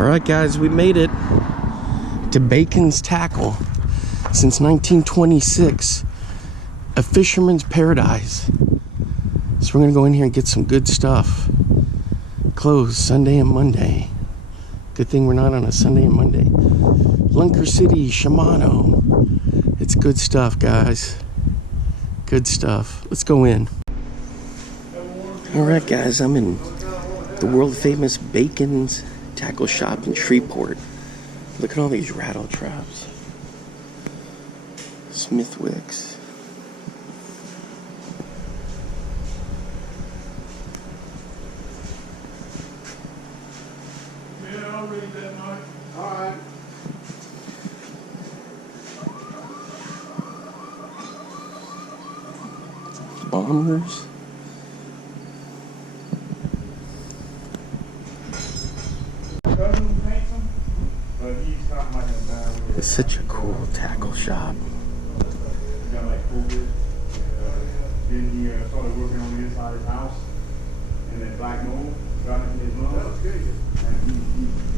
Alright guys, we made it to Bacon's Tackle. Since 1926, a fisherman's paradise. So we're gonna go in here and get some good stuff. Closed Sunday and Monday. Good thing we're not on a Sunday and Monday. Lunker City, Shimano. It's good stuff, guys. Good stuff. Let's go in. Alright guys, I'm in the world famous Bacon's Tackle Shop in Shreveport. Look at all these rattle traps. Smithwicks. Yeah, I'll read that, Mike. All right. Bombers. It's such a cool tackle shop. Got like COVID. Then he started working on the inside of his house. And that black mold got into his lungs. That was good. And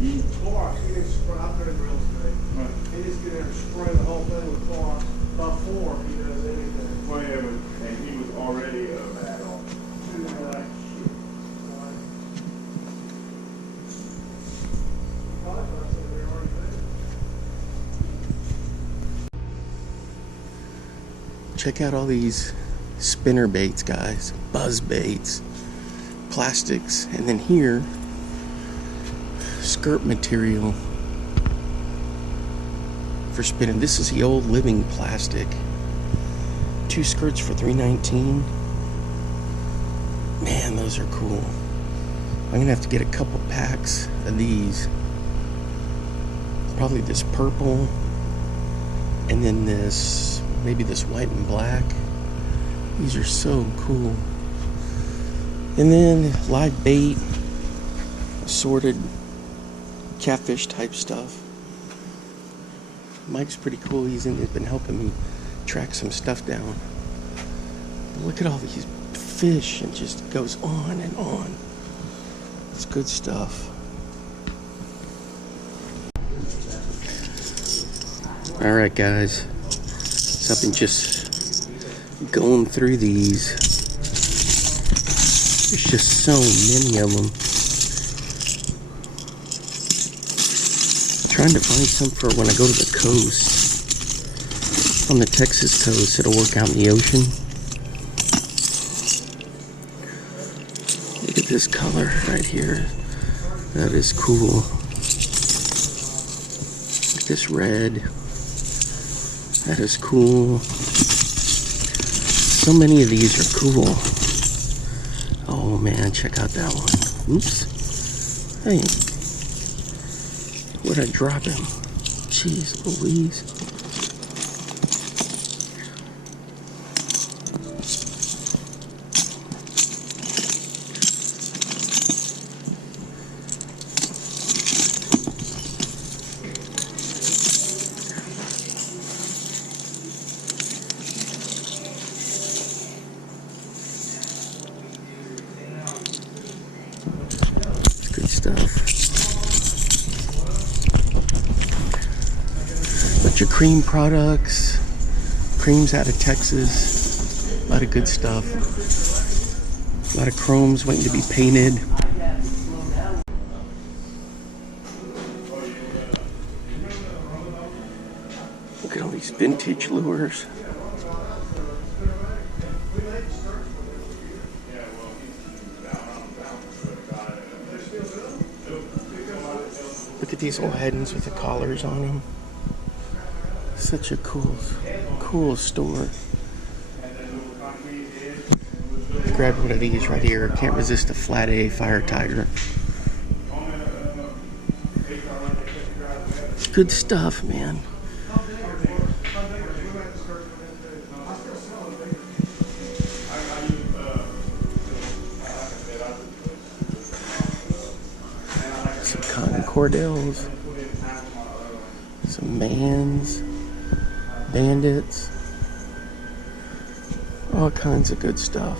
he Clorox, he didn't spray. I'm doing real estate. Right. He just get there and spray the whole thing with Clorox. Before he does anything. Well, yeah, and he was already a bad off. Like, Check out all these spinner baits, guys. Buzz baits, plastics, and then here, skirt material for spinning. This is the old Living plastic. 2 skirts for $3.19. Man, those are cool. I'm gonna have to get a couple packs of these. Probably this purple, and then this, maybe this white and black. These are so cool. And then live bait, assorted catfish type stuff. Mike's pretty cool. He's been helping me track some stuff down. But look at all these fish, and just goes on and on. It's good stuff. All right, guys. So I've been just going through these. There's just so many of them. Trying to find some for when I go to the coast. On the Texas coast, it'll work out in the ocean. Look at this color right here. That is cool. Look at this red. That is cool. So many of these are cool. Oh man, check out that one. Oops. Hey. Where'd I drop him? Jeez Louise. Good stuff. Bunch of cream products. Creams out of Texas. A lot of good stuff. A lot of chromes waiting to be painted. Look at all these vintage lures. Look at these old headings with the collars on them. Such a cool store. Grabbed one of these right here. Can't resist a flat A Fire Tiger. Good stuff, man. Some cotton cordels. Some Mans. Bandits. All kinds of good stuff.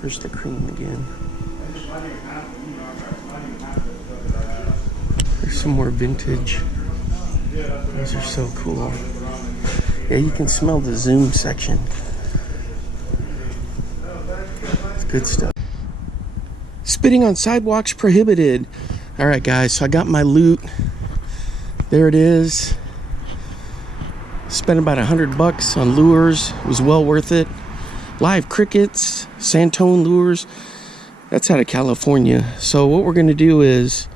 There's the cream again. There's some more vintage. Those are so cool. Yeah, you can smell the Zoom section. It's good stuff. Spitting on sidewalks prohibited. All right, guys, so I got my loot. There it is. Spent about $100 on lures. It was well worth it. Live crickets, Santone lures. That's out of California. So what we're gonna do is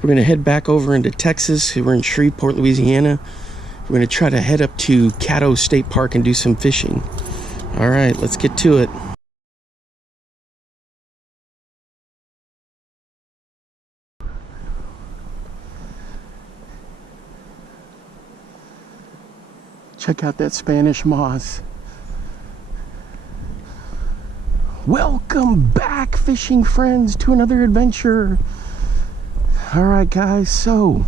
we're gonna head back over into Texas. We're in Shreveport, Louisiana. We're gonna try to head up to Caddo State Park and do some fishing. All right, let's get to it. Check out that Spanish moss. Welcome back, fishing friends, to another adventure. All right, guys, so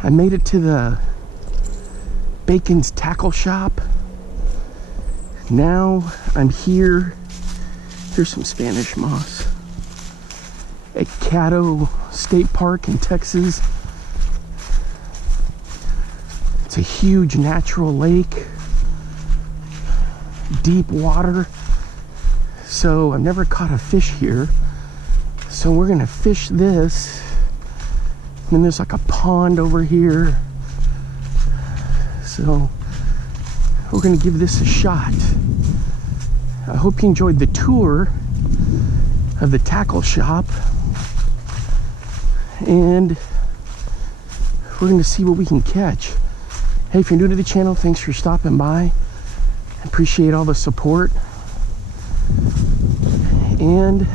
I made it to the Bacon's Tackle Shop. Now I'm here. Here's some Spanish moss at Caddo State Park in Texas. It's a huge natural lake, deep water. So I've never caught a fish here. So we're gonna fish this. And then there's like a pond over here. So we're gonna give this a shot. I hope you enjoyed the tour of the tackle shop. And we're gonna see what we can catch. Hey, if you're new to the channel, thanks for stopping by. I appreciate all the support. And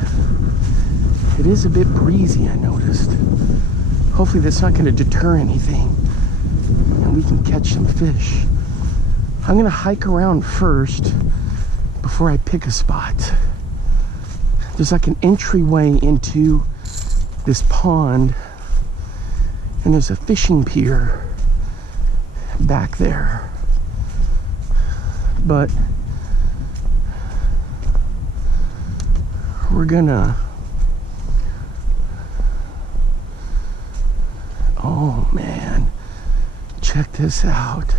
it is a bit breezy, I noticed. Hopefully that's not going to deter anything and we can catch some fish. I'm going to hike around first before I pick a spot. There's like an entryway into this pond and there's a fishing pier back there. But we're gonna, oh man, check this out.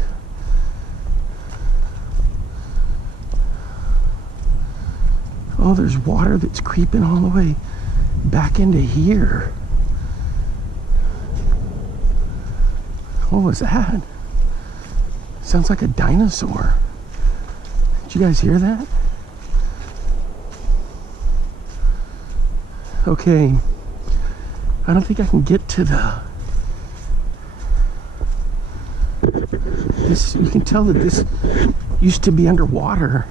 Oh, there's water that's creeping all the way back into here. What was that? Sounds like a dinosaur. Did you guys hear that? Okay, I don't think I can get to this. You can tell that this used to be underwater.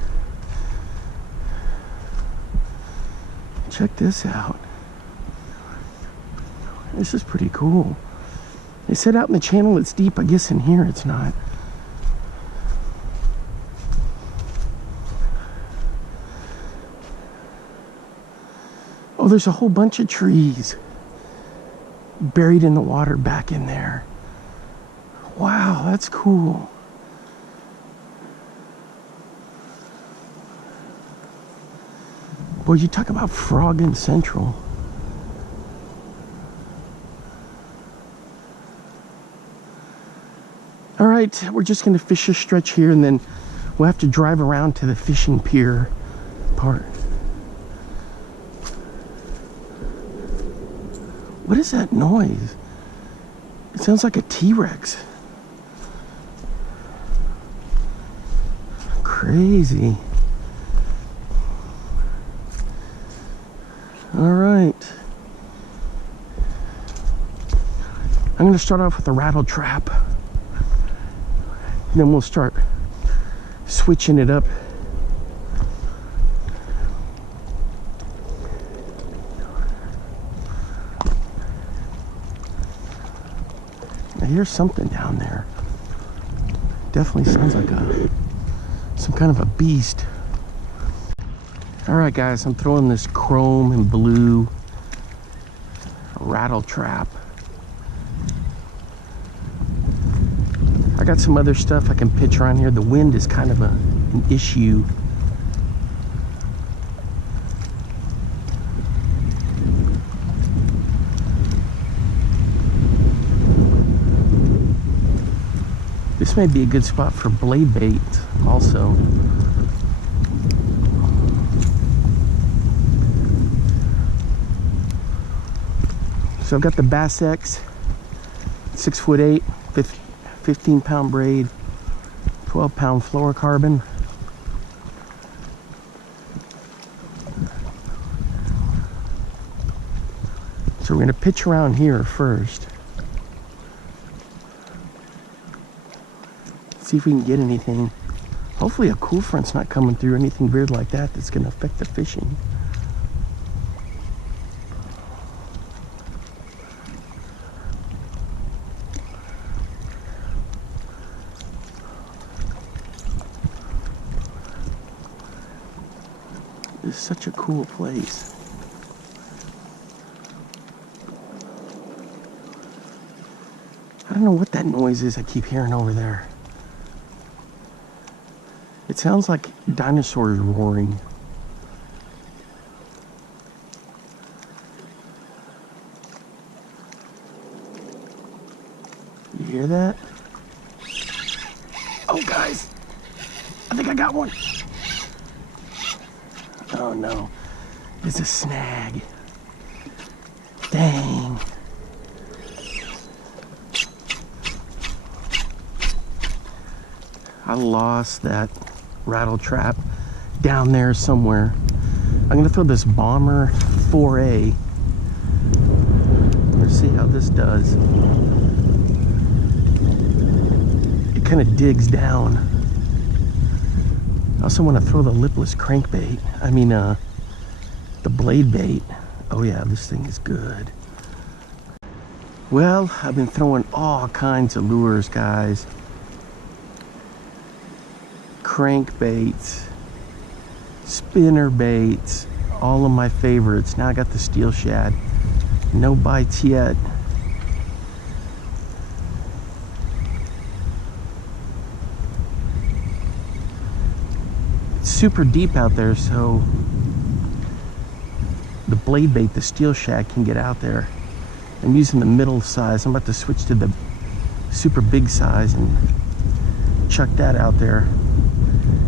Check this out. This is pretty cool. They said out in the channel it's deep. I guess in here it's not. Oh, there's a whole bunch of trees buried in the water back in there. Wow, that's cool. Boy, you talk about frogging central. All right, we're just gonna fish a stretch here and then we'll have to drive around to the fishing pier part. What is that noise? It sounds like a T-Rex. Crazy. All right. I'm gonna start off with a rattle trap. Then we'll start switching it up. I hear something down there. Definitely sounds like some kind of a beast. All right, guys, I'm throwing this chrome and blue rattle trap. I got some other stuff I can pitch around here. The wind is kind of an issue. This may be a good spot for blade bait also. So I've got the Bass X 6'8", 15-pound braid, 12-pound fluorocarbon. So we're going to pitch around here first. See if we can get anything. Hopefully a cool front's not coming through, anything weird like that that's going to affect the fishing. This is such a cool place. I don't know what that noise is I keep hearing over there. It sounds like dinosaurs roaring. You hear that? Oh, guys, I think I got one. Oh no, it's a snag. Dang. I lost that rattle trap down there somewhere. I'm gonna throw this Bomber 4A. Let's see how this does. It kind of digs down. I also want to throw the lipless crankbait. I mean, the blade bait. Oh yeah, this thing is good. Well, I've been throwing all kinds of lures, guys. Crankbaits, spinner baits, all of my favorites. Now I got the steel shad. No bites yet. It's super deep out there, so the blade bait, the steel shad, can get out there. I'm using the middle size. I'm about to switch to the super big size and chuck that out there.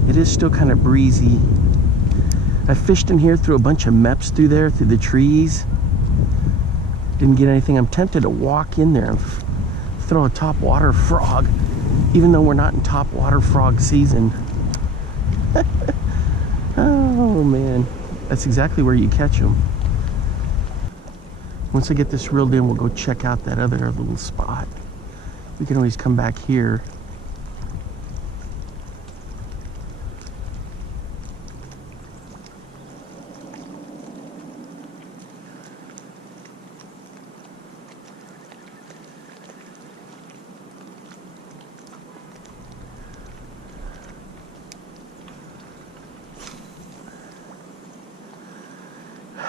It is still kind of breezy. I fished in here through a bunch of meps through there, through the trees. Didn't get anything. I'm tempted to walk in there and throw a top water frog, even though we're not in top water frog season. Oh man, that's exactly where you catch them. Once I get this reeled in, we'll go check out that other little spot. We can always come back here.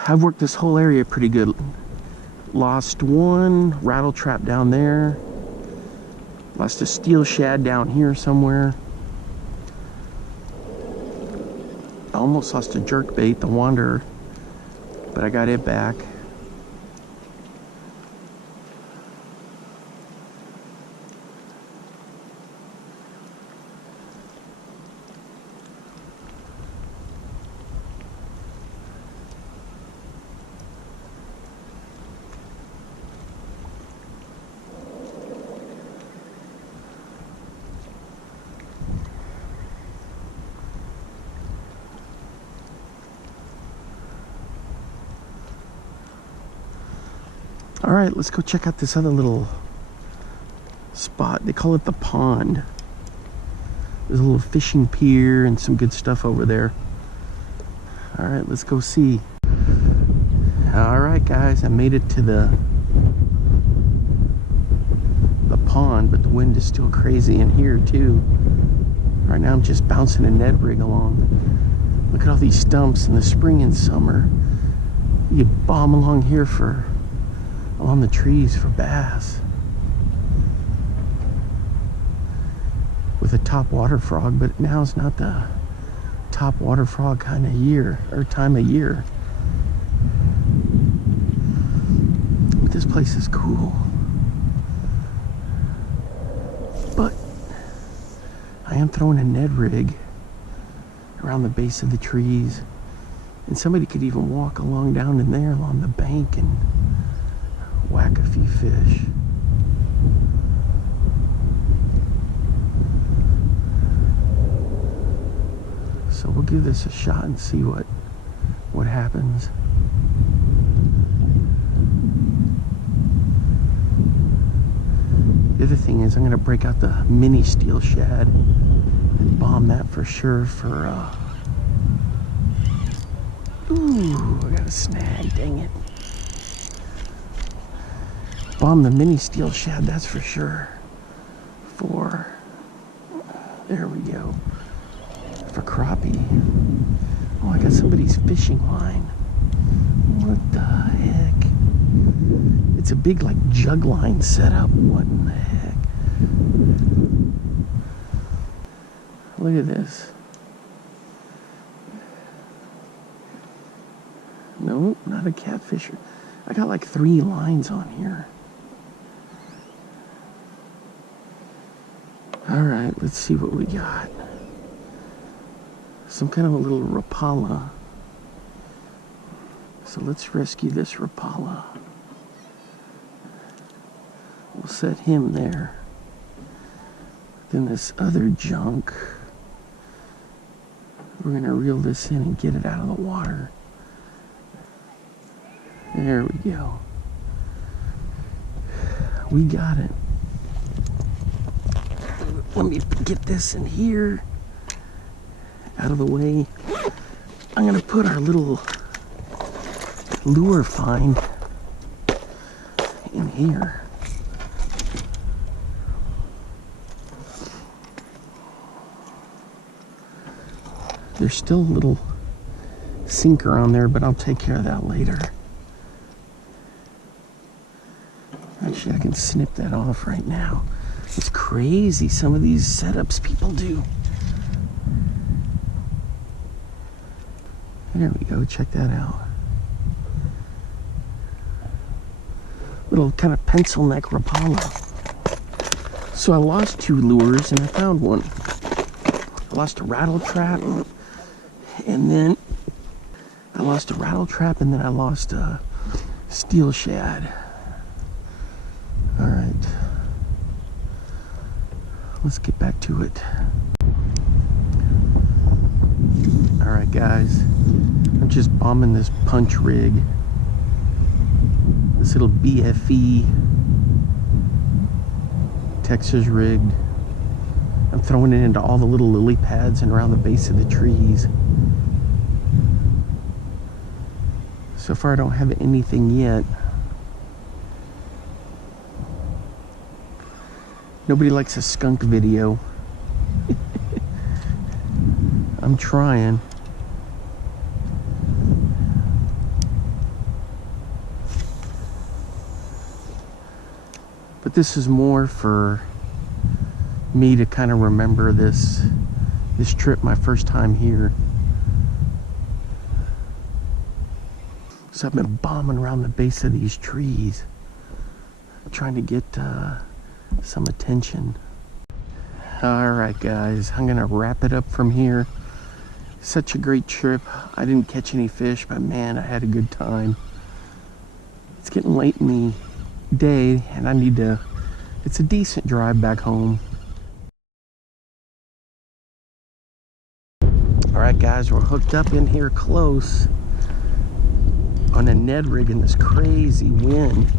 I've worked this whole area pretty good. Lost one rattle trap down there. Lost a steel shad down here somewhere. I almost lost a jerkbait, the Wanderer, but I got it back. All right, let's go check out this other little spot. They call it the pond. There's a little fishing pier and some good stuff over there. All right, let's go see. All right, guys, I made it to the pond, but the wind is still crazy in here too. Right now I'm just bouncing a Ned rig along. Look at all these stumps in the spring and summer. You bomb along here along the trees for bass. With a top water frog, but now's not the top water frog kind of year, or time of year. But this place is cool. But I am throwing a Ned rig around the base of the trees, and somebody could even walk along down in there along the bank and whack a few fish. So we'll give this a shot and see what happens. The other thing is I'm gonna break out the mini steel shad and bomb that for sure for ooh, I got a snag, dang it. Bomb the mini steel shad, that's for sure. For, there we go. For crappie. Oh, I got somebody's fishing line. What the heck? It's a big like jug line setup. What in the heck? Look at this. Nope, not a catfisher. I got like 3 lines on here. All right, let's see what we got. Some kind of a little Rapala. So let's rescue this Rapala. We'll set him there. Then this other junk, we're gonna reel this in and get it out of the water. There we go. We got it. Let me get this in here, out of the way. I'm gonna put our little lure find in here. There's still a little sinker on there, but I'll take care of that later. Actually, I can snip that off right now. It's crazy, some of these setups people do. There we go, check that out. Little kind of pencil neck Rapala. So I lost 2 lures and I found one. I lost a rattle trap, and then I lost a rattle trap, and then I lost a steel shad. All right, let's get back to it. All right, guys, I'm just bombing this punch rig, this little BFE Texas rigged. I'm throwing it into all the little lily pads and around the base of the trees. So far I don't have anything yet. Nobody likes a skunk video. I'm trying. But this is more for me to kind of remember this trip, my first time here. So I've been bombing around the base of these trees, trying to get some attention. All right, guys, I'm gonna wrap it up from here. Such a great trip. I didn't catch any fish, but man, I had a good time. It's getting late in the day, and I need to, it's a decent drive back home. All right, guys, we're hooked up in here close on a Ned rig in this crazy wind.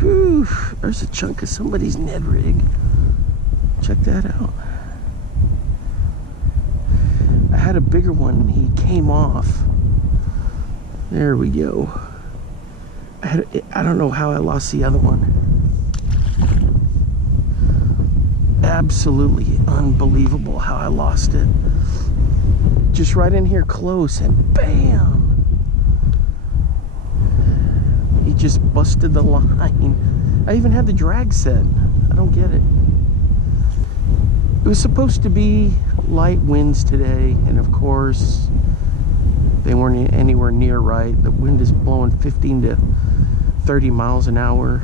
Whew, there's a chunk of somebody's Ned rig. Check that out. I had a bigger one, he came off. There we go. I don't know how I lost the other one. Absolutely unbelievable how I lost it. Just right in here close, and bam! He just busted the line. I even had the drag set. I don't get it. It was supposed to be light winds today, and of course they weren't anywhere near right. The wind is blowing 15 to 30 miles an hour.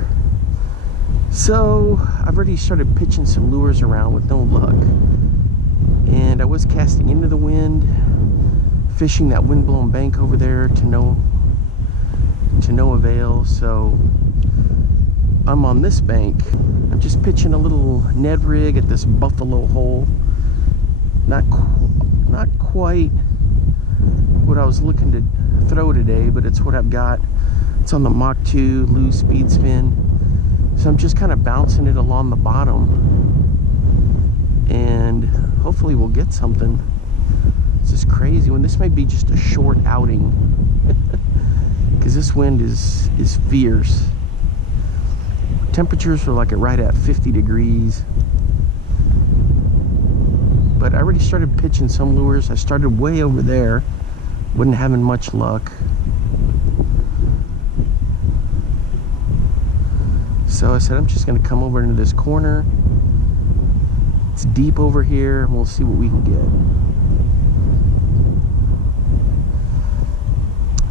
So I've already started pitching some lures around with no luck, and I was casting into the wind, fishing that wind-blown bank over there to no avail. So I'm on this bank. I'm just pitching a little Ned rig at this buffalo hole. Not quite what I was looking to throw today, but it's what I've got. It's on the Mach 2 loose speed spin. So I'm just kind of bouncing it along the bottom, and hopefully we'll get something. This is crazy when this might be just a short outing because this wind is fierce. Temperatures were like right at 50 degrees. But I already started pitching some lures. I started way over there. Wasn't having much luck. So I said I'm just going to come over into this corner. It's deep over here, and we'll see what we can get.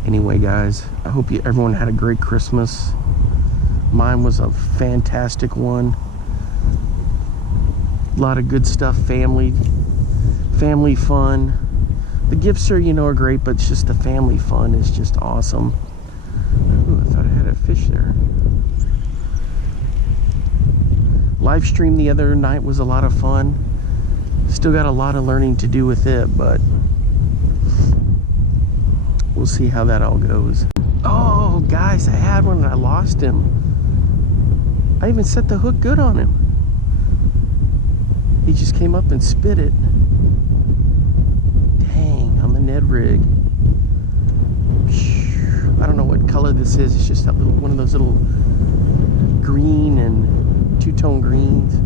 Anyway, guys, I hope everyone had a great Christmas. Mine was a fantastic one. A lot of good stuff, family fun. The gifts are, are great, but it's just the family fun is just awesome. Ooh, I thought I had a fish there. Live stream the other night was a lot of fun. Still got a lot of learning to do with it, but we'll see how that all goes. Oh, guys, I had one and I lost him. I even set the hook good on him. He just came up and spit it. Dang, on the Ned rig. I don't know what color this is. It's just that little one of those little green and two-tone greens.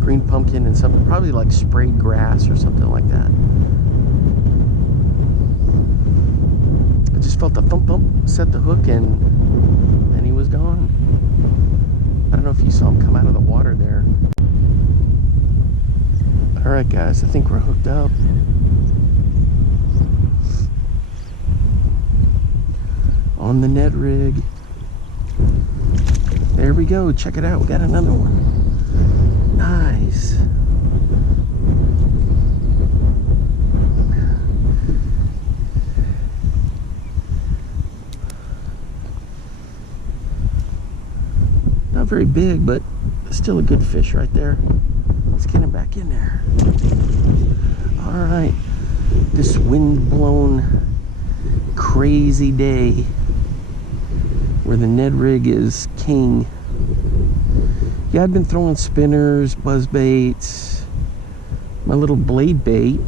Green pumpkin and something, probably like sprayed grass or something like that. I just felt the thump thump, set the hook, and he was gone. I don't know if you saw him come out of the water there. Alright guys, I think we're hooked up. On the Ned rig. There we go, check it out, we got another one. Nice. Not very big, but still a good fish right there. Let's get him back in there. All right, this wind-blown crazy day where the Ned rig is king. Yeah, I've been throwing spinners, buzz baits, my little blade bait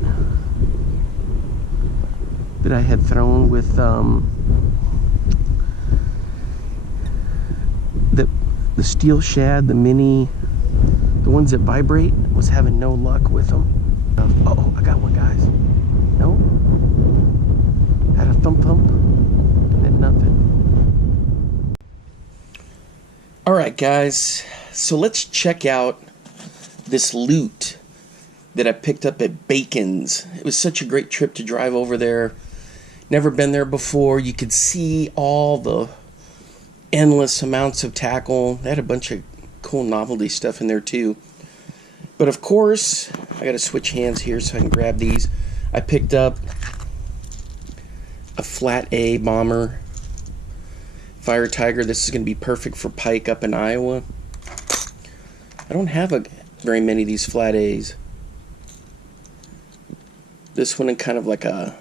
that I had thrown with the steel shad, the mini, the ones that vibrate. Was having no luck with them. Oh, I got one, guys. Nope. Had a thump thump and then nothing. All right, guys. So let's check out this loot that I picked up at Bacon's. It was such a great trip to drive over there. Never been there before. You could see all the endless amounts of tackle. They had a bunch of cool novelty stuff in there too. But of course, I gotta switch hands here so I can grab these. I picked up a flat A bomber Fire Tiger. This is gonna be perfect for pike up in Iowa. I don't have very many of these flat A's. This one in kind of like a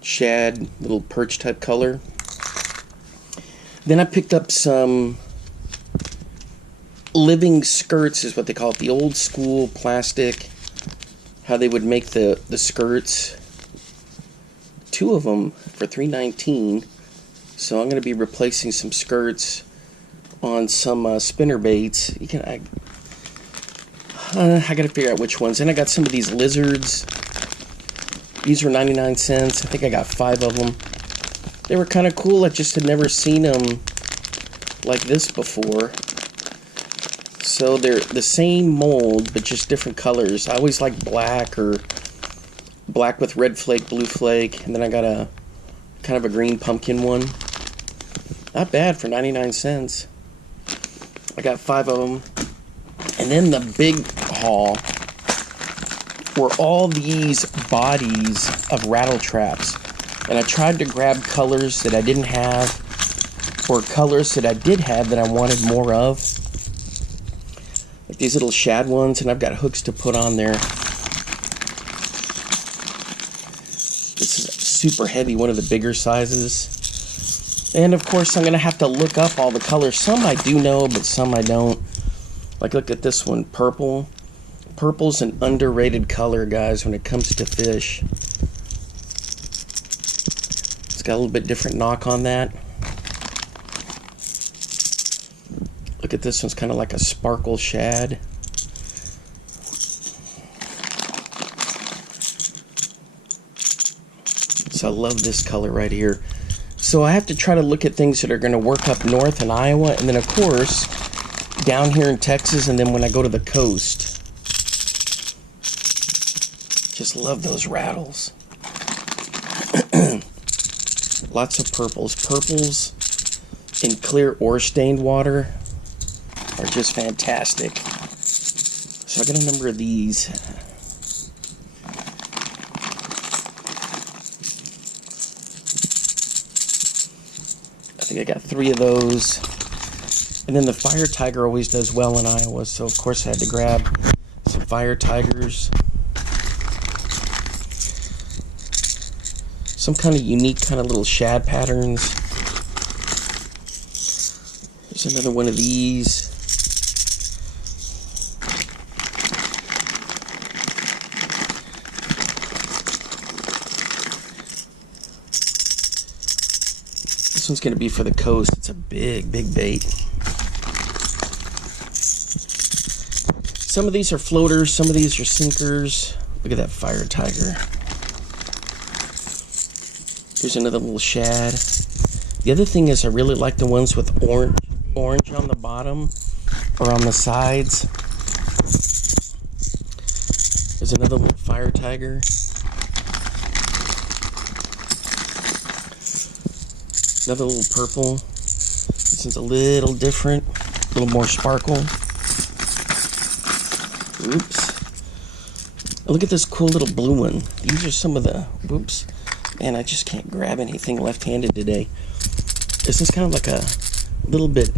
shad, little perch type color. Then I picked up some living skirts, is what they call it, the old school plastic, how they would make the skirts. 2 of them for $3.19. So I'm going to be replacing some skirts on some spinner baits. I got to figure out which ones. And I got some of these lizards. These were 99 cents. I think I got 5 of them. They were kind of cool. I just had never seen them like this before. So they're the same mold, but just different colors. I always like black, or black with red flake, blue flake. And then I got a kind of a green pumpkin one. Not bad for 99 cents. I got 5 of them. And then the big haul were all these bodies of rattle traps. And I tried to grab colors that I didn't have, or colors that I did have that I wanted more of. Like these little shad ones, and I've got hooks to put on there. This is super heavy, one of the bigger sizes. And of course, I'm going to have to look up all the colors. Some I do know, but some I don't. Like, look at this one, purple. Purple's an underrated color, guys, when it comes to fish. It's got a little bit different knock on that. Look at this one's kind of like a sparkle shad. So I love this color right here. So I have to try to look at things that are going to work up north in Iowa, and then of course down here in Texas, and then when I go to the coast. Just love those rattles. Lots of purples. Purples in clear or stained water are just fantastic. So I got a number of these. I think I got 3 of those. And then the Fire Tiger always does well in Iowa, so of course I had to grab some Fire Tigers. Some kind of unique kind of little shad patterns. There's another one of these. This one's going to be for the coast. It's a big, big bait. Some of these are floaters, some of these are sinkers. Look at that Fire Tiger. Here's another little shad. The other thing is I really like the ones with orange on the bottom or on the sides. There's another little Fire Tiger. Another little purple. This one's a little different, a little more sparkle. Oops. Oh, look at this cool little blue one. These are some of the, whoops. Man, I just can't grab anything left-handed today. This is kind of like a little bit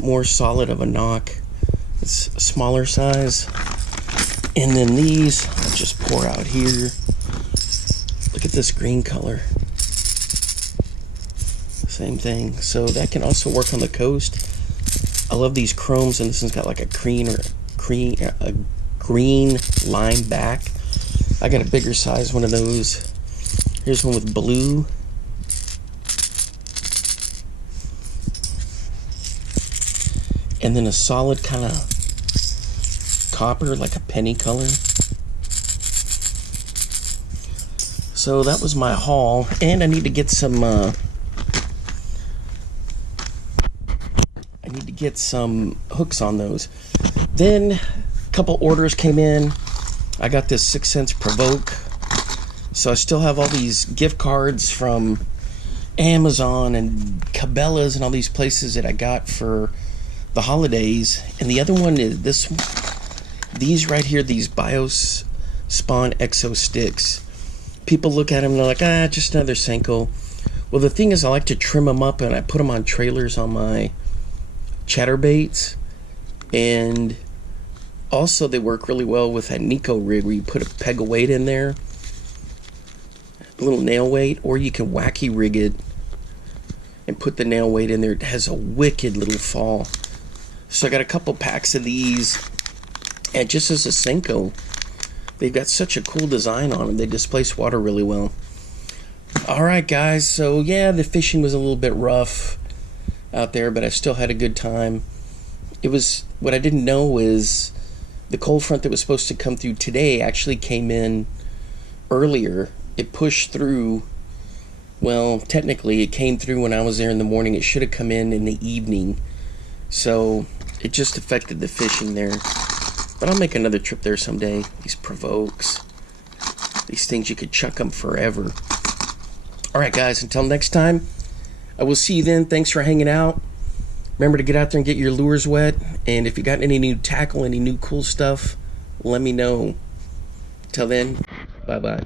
more solid of a knock. It's a smaller size. And then these, I'll just pour out here. Look at this green color. Same thing. So that can also work on the coast. I love these chromes, and this one's got like a green line back. I got a bigger size one of those. Here's one with blue. And then a solid kind of copper, like a penny color. So that was my haul, and I need to get some hooks on those. Then a couple orders came in. I got this 6 cents Provoke. So I still have all these gift cards from Amazon and Cabela's and all these places that I got for the holidays. And the other one is this one. These right here, these Bios Spawn Exo sticks. People look at them and they're like, just another Senko. Well, the thing is, I like to trim them up and I put them on trailers on my chatterbaits. And also they work really well with that Nico rig where you put a peg of weight in there, a little nail weight, or you can wacky rig it and put the nail weight in there. It has a wicked little fall. So I got a couple packs of these, and just as a Senko, they've got such a cool design on them. They displace water really well. Alright guys, so yeah, the fishing was a little bit rough out there, but I still had a good time. It was, what I didn't know is the cold front that was supposed to come through today actually came in earlier. It pushed through, well, technically it came through when I was there in the morning. It should have come in the evening. So it just affected the fishing there. But I'll make another trip there someday. These Provokes These things, you could chuck them forever. All right, guys, until next time, I will see you then. Thanks for hanging out. Remember to get out there and get your lures wet. And if you got any new tackle, any new cool stuff, let me know. Till then, bye-bye.